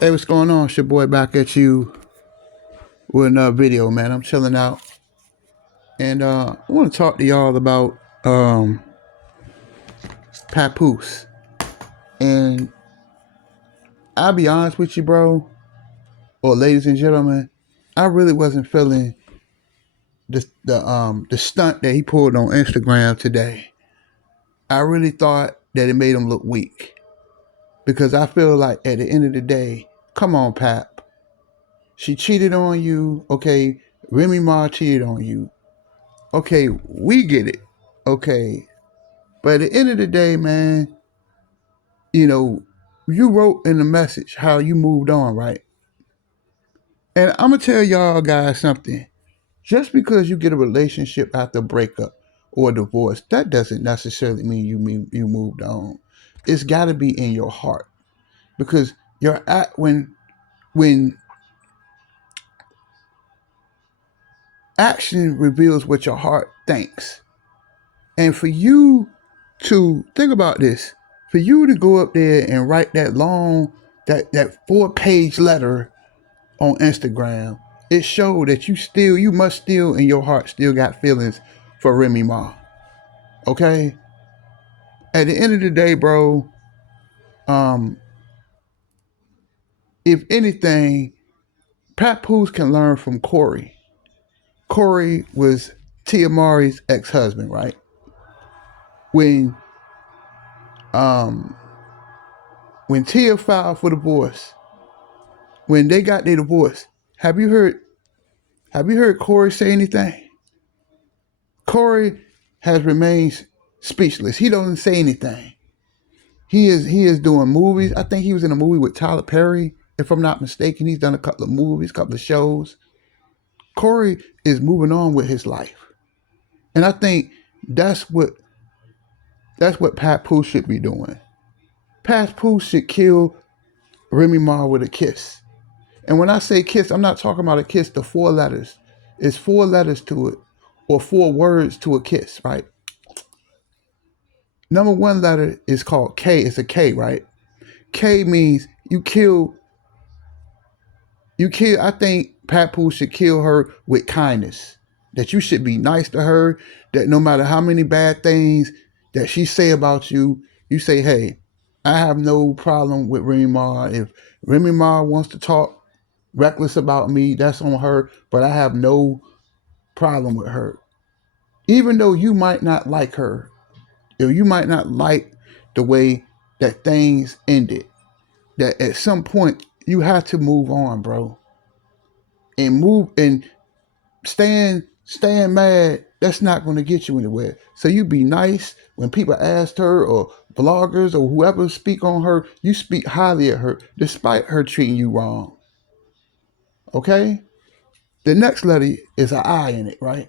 Hey, what's going on? It's your boy back at you with another video, man. I'm chilling out. And I want to talk to y'all about Papoose. And I'll be honest with you, bro, or ladies and gentlemen, I really wasn't feeling the stunt that he pulled on Instagram today. I really thought that it made him look weak. Because I feel like at the end of the day, come on, Pap. She cheated on you. Okay, Remy Ma cheated on you. Okay, we get it. Okay. But at the end of the day, man, you know, you wrote in the message how you moved on, right? And I'm going to tell y'all guys something. Just because you get a relationship after a breakup or a divorce, that doesn't necessarily mean you moved on. It's got to be in your heart. Because you're at when action reveals what your heart thinks. And for you to think about this, for you to go up there and write that long, that 4-page letter on Instagram, it showed that you must still in your heart still got feelings for Remy Ma. Okay? At the end of the day, bro, um, if anything, Papoose can learn from Corey. Corey was Tia Mari's ex-husband, right? When um when Tia filed for divorce, when they got their divorce, have you heard Corey say anything? Corey has remained speechless. He doesn't say anything. He is doing movies. I think he was in a movie with Tyler Perry, if I'm not mistaken. He's done a couple of movies, a couple of shows. Corey is moving on with his life. And I think that's what Papoose should be doing. Papoose should kill Remy Ma with a kiss. And when I say kiss, I'm not talking about a kiss, the 4 letters. It's 4 letters to it, or 4 words to a kiss, right? Number 1 letter is called K. It's a K, right? K means you kill. I think Papoose should kill her with kindness. That you should be nice to her. That no matter how many bad things that she say about you, you say, hey, I have no problem with Remy Ma. If Remy Ma wants to talk reckless about me, that's on her, but I have no problem with her. Even though you might not like her, or you might not like the way that things ended, that at some point you have to move on, bro. And staying mad, that's not going to get you anywhere. So you be nice when people ask her, or bloggers or whoever speak on her, you speak highly of her despite her treating you wrong. Okay? The next letter is an I in it, right?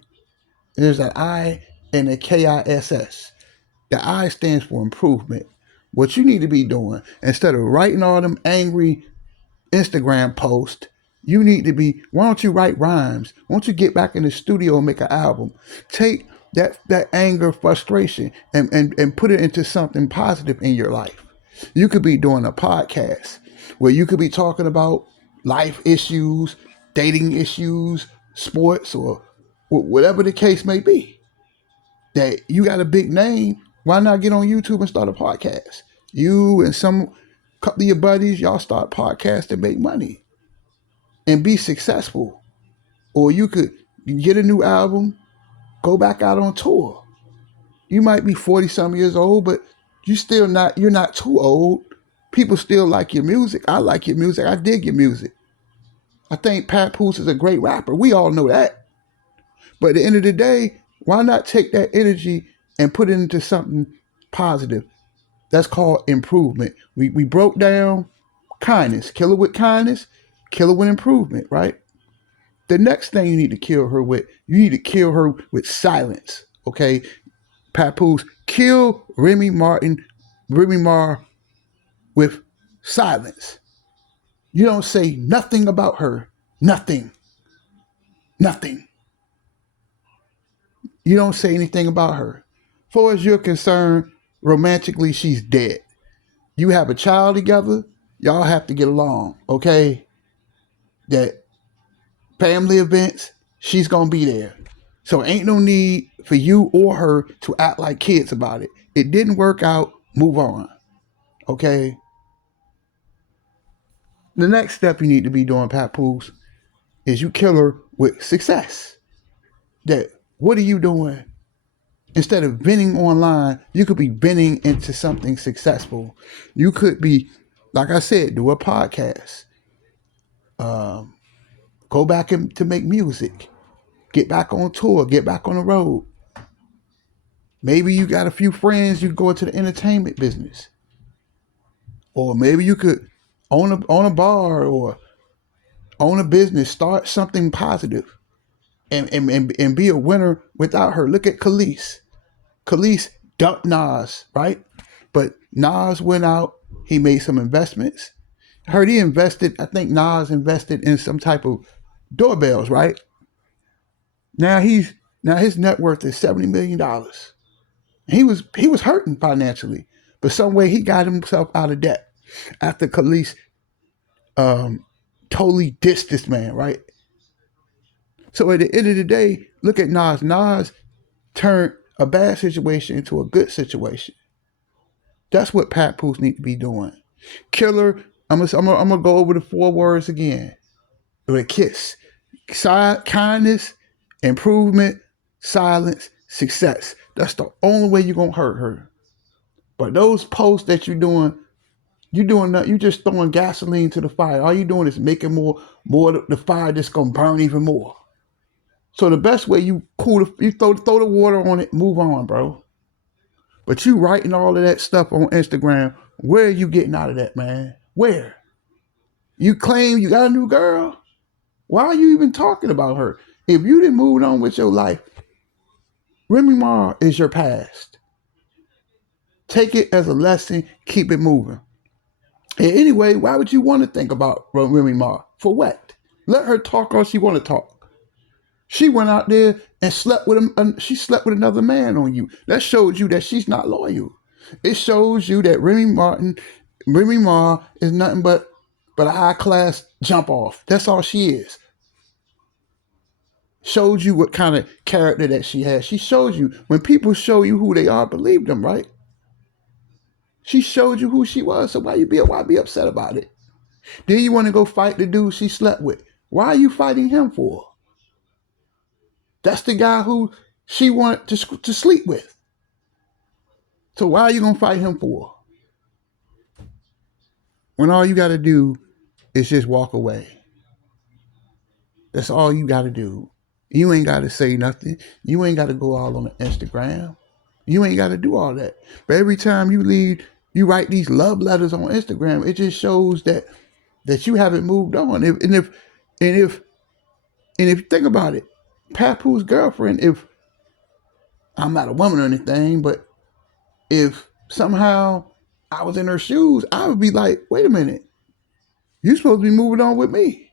There's an I and a KISS. The I stands for improvement. What you need to be doing, instead of writing all them angry Instagram posts, you need to be, why don't you write rhymes? Why don't you get back in the studio and make an album? Take that anger, frustration, and put it into something positive in your life. You could be doing a podcast where you could be talking about life issues, dating issues, sports, or whatever the case may be. That you got a big name, why not get on YouTube and start a podcast? You and some couple of your buddies, y'all start podcasts and make money and be successful. Or you could get a new album, go back out on tour. You might be 40 some years old, but you're not too old. People still like your music. I like your music. I dig your music. I think Papoose is a great rapper. We all know that. But at the end of the day, why not take that energy and put it into something positive? That's called improvement. We broke down kindness. Kill her with kindness, kill her with improvement, right? The next thing you need to kill her with, you need to kill her with silence. Okay? Papoose, kill Remy Ma with silence. You don't say nothing about her. Nothing. Nothing. You don't say anything about her. As far as you're concerned, romantically, she's dead. You have a child together. Y'all have to get along, okay? That family events, she's gonna be there. So ain't no need for you or her to act like kids about it. It didn't work out, move on. Okay? The next step you need to be doing, Papoose, is you kill her with success. That what are you doing? Instead of venting online, you could be venting into something successful. You could be, like I said, do a podcast. Um, Go back and to make music. Get back on tour. Get back on the road. Maybe you got a few friends. You go into the entertainment business, or maybe you could own a bar or own a business. Start something positive and be a winner without her. Look at Khalees. Khalees dumped Nas, right? But Nas went out. He made some investments. I heard he invested. I think Nas invested in some type of doorbells, right? Now his net worth is $70 million. He was hurting financially, but some way he got himself out of debt after Khalees totally dissed this man, right? So at the end of the day, look at Nas. Nas turned a bad situation into a good situation. That's what Papoose need to be doing. Killer. I'm gonna go over the 4 words again. With a kiss, kindness, improvement, silence, success. That's the only way you're gonna hurt her. But those posts that you're doing that. You just throwing gasoline to the fire. All you doing is making more the fire that's gonna burn even more. So the best way you throw the water on it, move on, bro. But you writing all of that stuff on Instagram, where are you getting out of that, man? Where? You claim you got a new girl? Why are you even talking about her? If you didn't move on with your life, Remy Ma is your past. Take it as a lesson, keep it moving. And anyway, why would you want to think about Remy Ma? For what? Let her talk all she want to talk. She went out there and slept with him. She slept with another man on you. That shows you that she's not loyal. It shows you that Remy Ma is nothing but a high class jump off. That's all she is. Shows you what kind of character that she has. She shows you when people show you who they are, believe them, right? She showed you who she was, so why be upset about it? Then you want to go fight the dude she slept with. Why are you fighting him for? That's the guy who she wanted to sleep with. So why are you going to fight him for? When all you got to do is just walk away. That's all you got to do. You ain't got to say nothing. You ain't got to go all on the Instagram. You ain't got to do all that. But every time you leave, you write these love letters on Instagram. It just shows that you haven't moved on. If you think about it, Papoose girlfriend, if I'm not a woman or anything, but if somehow I was in her shoes, I would be like, wait a minute, you're supposed to be moving on with me.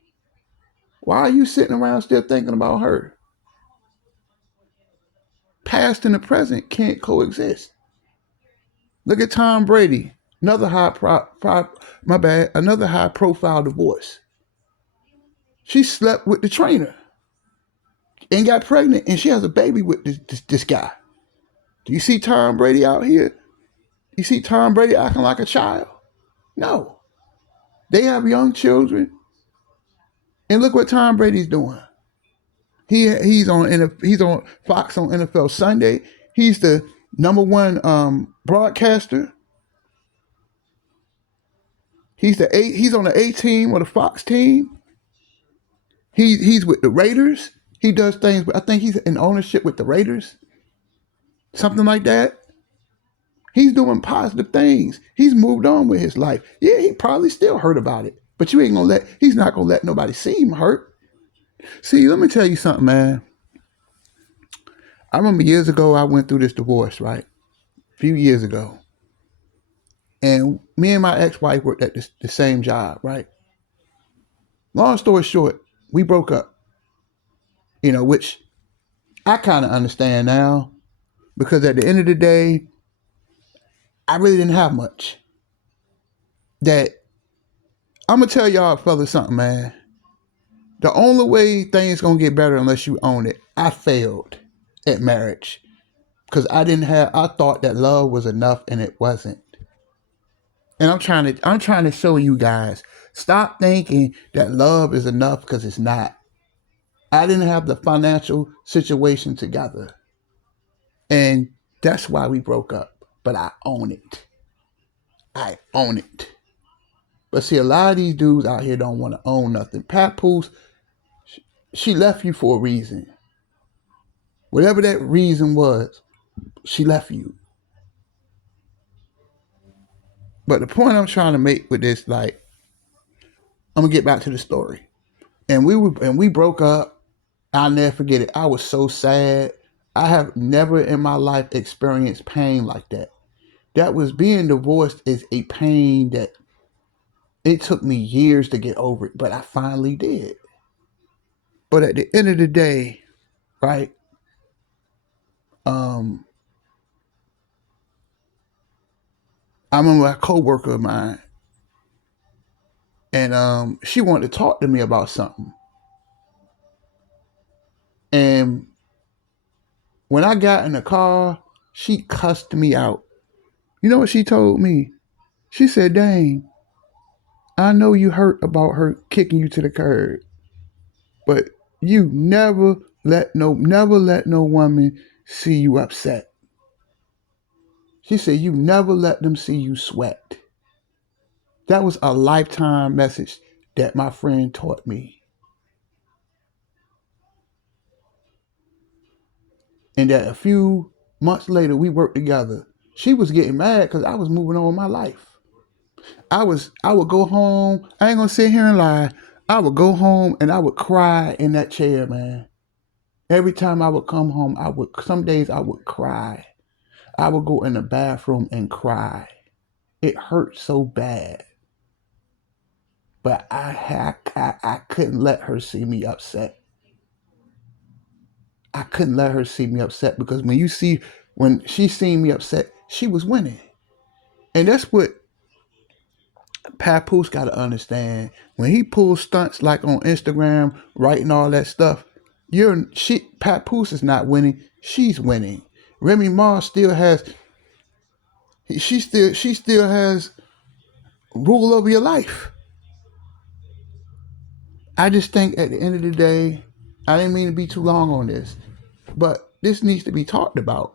Why are you sitting around still thinking about her? Past and the present can't coexist. Look at Tom Brady, another another high profile divorce. She slept with the trainer and got pregnant, and she has a baby with this guy. Do you see Tom Brady out here? You see Tom Brady acting like a child? No. They have young children. And look what Tom Brady's doing. He's on Fox on NFL Sunday. He's the number 1 broadcaster. He's on the A team or the Fox team. He's with the Raiders. He does things, but I think he's in ownership with the Raiders. Something like that. He's doing positive things. He's moved on with his life. Yeah, he probably still hurt about it. But he's not gonna let nobody see him hurt. See, let me tell you something, man. I remember years ago I went through this divorce, right? A few years ago. And me and my ex-wife worked at the same job, right? Long story short, we broke up. Which I kind of understand now, because at the end of the day, I really didn't have much that I'm gonna tell y'all fellas something, man. The only way things gonna get better unless you own it. I failed at marriage because I thought that love was enough and it wasn't. And I'm trying to show you guys, stop thinking that love is enough because it's not. I didn't have the financial situation together. And that's why we broke up. But I own it. I own it. But see, a lot of these dudes out here don't want to own nothing. Papoose, she left you for a reason. Whatever that reason was, she left you. But the point I'm trying to make with this, like, I'm gonna get back to the story. And we broke up. I'll never forget it. I was so sad. I have never in my life experienced pain like that. That was being divorced is a pain that it took me years to get over it, but I finally did. But at the end of the day, right? Um, I remember a coworker of mine, and she wanted to talk to me about something. And when I got in the car, she cussed me out. You know what she told me? She said, "Dang, I know you hurt about her kicking you to the curb, but you never let no woman see you upset." She said, "You never let them see you sweat." That was a lifetime message that my friend taught me. And that a few months later, we worked together. She was getting mad because I was moving on with my life. I would go home. I ain't gonna sit here and lie. I would go home and I would cry in that chair, man. Every time I would come home, some days I would cry. I would go in the bathroom and cry. It hurt so bad. But I couldn't let her see me upset. I couldn't let her see me upset because when she seen me upset, she was winning. And that's what Papoose got to understand. When he pulls stunts like on Instagram, writing all that stuff, Papoose is not winning. She's winning. Remy Ma still has. She still has rule over your life. I just think at the end of the day, I didn't mean to be too long on this, but this needs to be talked about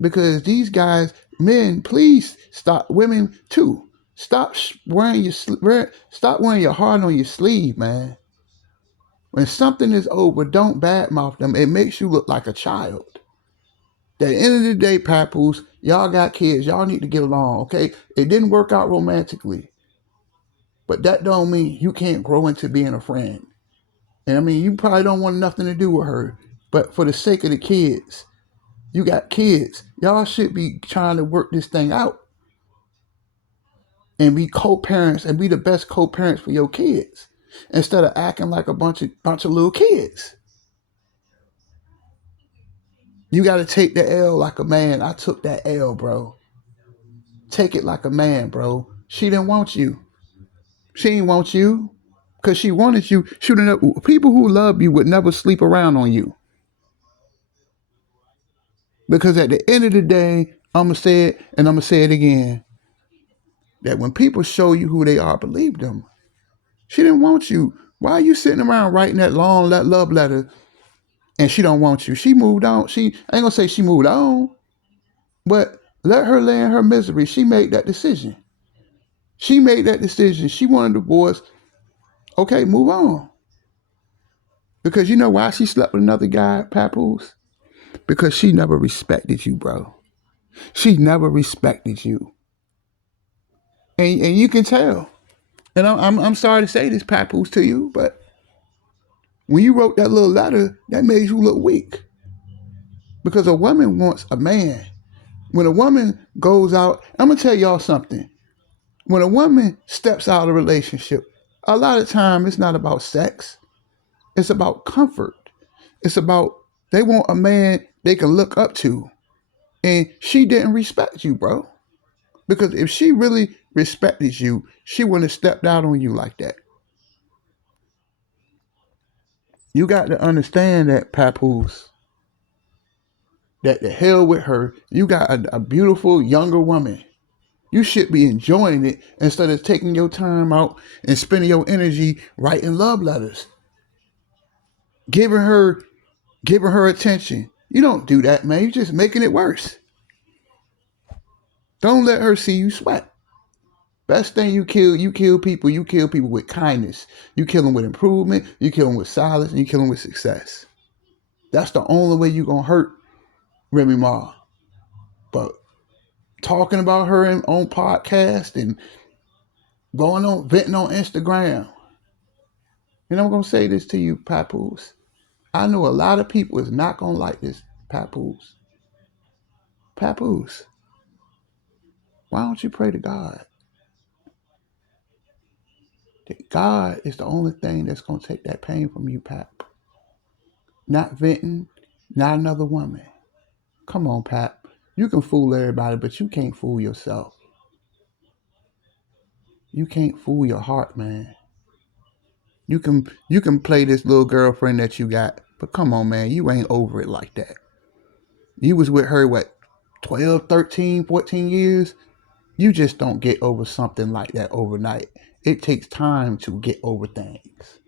because these guys, men, please stop. Women too, stop wearing your heart on your sleeve, man. When something is over, don't badmouth them. It makes you look like a child. At the end of the day, Papoose, y'all got kids. Y'all need to get along, okay? It didn't work out romantically, but that don't mean you can't grow into being a friend. And I mean, you probably don't want nothing to do with her, but for the sake of the kids, you got kids. Y'all should be trying to work this thing out and be co-parents and be the best co-parents for your kids instead of acting like a bunch of little kids. You got to take the L like a man. I took that L, bro. Take it like a man, bro. She didn't want you. She didn't want you because she wanted you. People who love you would never sleep around on you. Because at the end of the day, I'm going to say it and I'm going to say it again. That when people show you who they are, believe them. She didn't want you. Why are you sitting around writing that long love letter and she don't want you? She moved on. I ain't going to say she moved on, but let her lay in her misery. She made that decision. She made that decision. She wanted a divorce. Okay, move on. Because you know why she slept with another guy, Papoose? Because she never respected you, bro. She never respected you. And you can tell. And I'm sorry to say this, Papoose, to you, but when you wrote that little letter, that made you look weak. Because a woman wants a man. When a woman goes out, I'm going to tell y'all something. When a woman steps out of a relationship, a lot of time it's not about sex. It's about comfort. It's about they want a man they can look up to. And she didn't respect you, bro. Because if she really respected you, she wouldn't have stepped out on you like that. You got to understand that, Papoose, that the hell with her. You got a beautiful younger woman. You should be enjoying it instead of taking your time out and spending your energy writing love letters, giving her attention. You don't do that, man. You're just making it worse. Don't let her see you sweat. Best thing you kill people. You kill people with kindness. You kill them with improvement. You kill them with silence. And you kill them with success. That's the only way you're gonna hurt Remy Ma. But talking about her on podcast and going on venting on Instagram. And I'm gonna say this to you, Papoose. I know a lot of people is not gonna like this, Papoose. Papoose, why don't you pray to God? That God is the only thing that's gonna take that pain from you, Pap. Not venting, not another woman. Come on, Pap. You can fool everybody, but you can't fool yourself. You can't fool your heart, man. You can play this little girlfriend that you got, but come on, man, you ain't over it like that. You was with her, what, 12, 13, 14 years? You just don't get over something like that overnight. It takes time to get over things.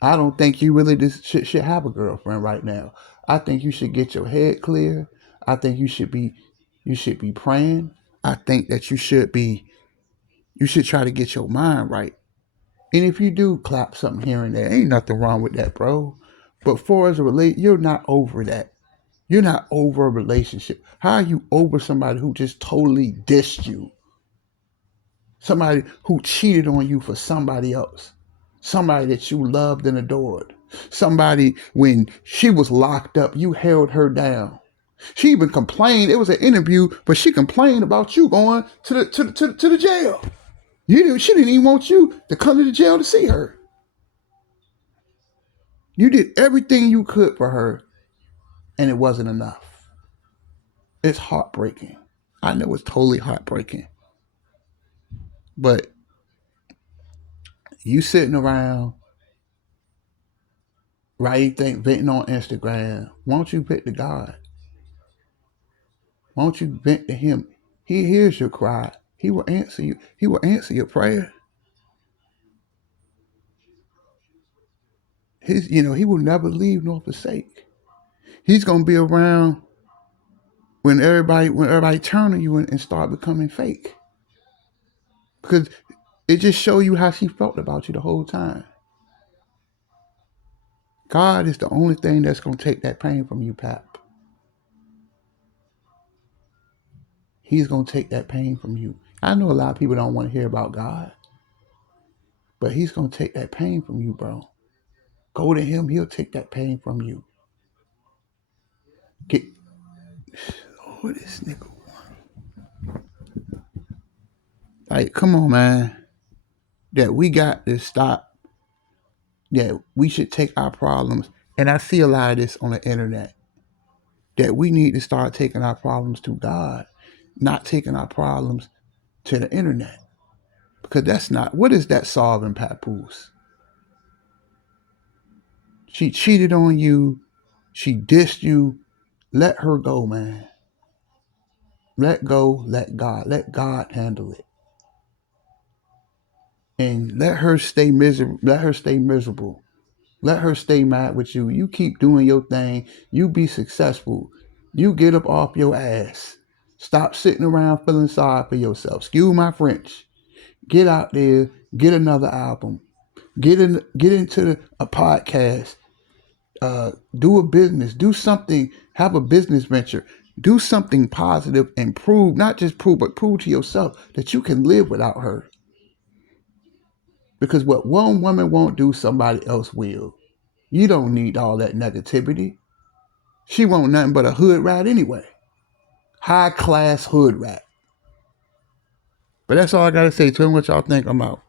I don't think you really should have a girlfriend right now. I think you should get your head clear. I think you should be praying. I think that you should try to get your mind right. And if you do clap something here and there, ain't nothing wrong with that, bro. But for as a you're not over that. You're not over a relationship. How are you over somebody who just totally dissed you? Somebody who cheated on you for somebody else. Somebody that you loved and adored. Somebody, when she was locked up, you held her down. She even complained. It was an interview, but she complained about you going to the jail. She didn't even want you to come to the jail to see her. You did everything you could for her, and it wasn't enough. It's heartbreaking. I know it's totally heartbreaking. But you sitting around writing things, venting on Instagram. Won't you vent to God? Won't you vent to Him? He hears your cry. He will answer you. He will answer your prayer. He will never leave nor forsake. He's gonna be around when everybody turn on you and start becoming fake. Because it just show you how she felt about you the whole time. God is the only thing that's gonna take that pain from you, Pap. He's gonna take that pain from you. I know a lot of people don't want to hear about God, but He's gonna take that pain from you, bro. Go to Him, He'll take that pain from you. This nigga. Like, come on, man. That we got to stop. That we should take our problems, and I see a lot of this on the internet. That we need to start taking our problems to God, not taking our problems to the internet. Because that's not, what is that solving, Papoose? She cheated on you. She dissed you. Let her go, man. Let go, let God handle it. And let her stay miserable. Let her stay miserable. Let her stay mad with you. You keep doing your thing. You be successful. You get up off your ass. Stop sitting around feeling sorry for yourself. Excuse my French. Get out there. Get another album. Get into a podcast. Do a business. Do something. Have a business venture. Do something positive and prove, not just prove, but prove to yourself that you can live without her. Because what one woman won't do, somebody else will. You don't need all that negativity. She won't nothing but a hood rat anyway. High class hood rat. But that's all I gotta say. Tell me what y'all think. I'm out.